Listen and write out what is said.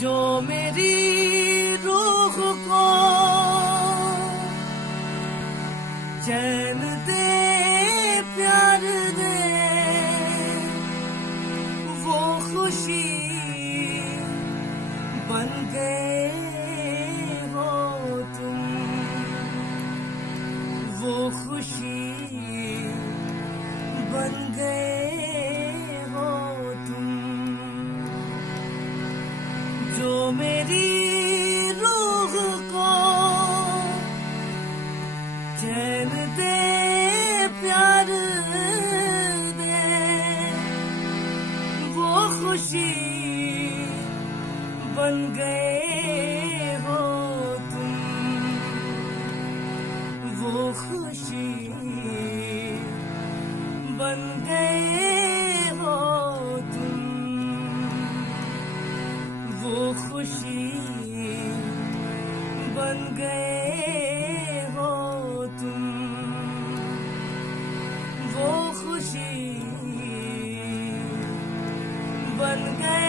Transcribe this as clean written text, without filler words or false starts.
जो मेरी रूह को चैन दे, प्यार दे, वो खुशी बन गए हो तुम। वो खुशी बन गए हो तुम। जो मेरी रूह को चैन दे, प्यार दे, वो खुशी बन गए हो तुम। वो खुशी बन गए हो तुम। वो खुशी बन गए हो तुम। वो खुशी बन गए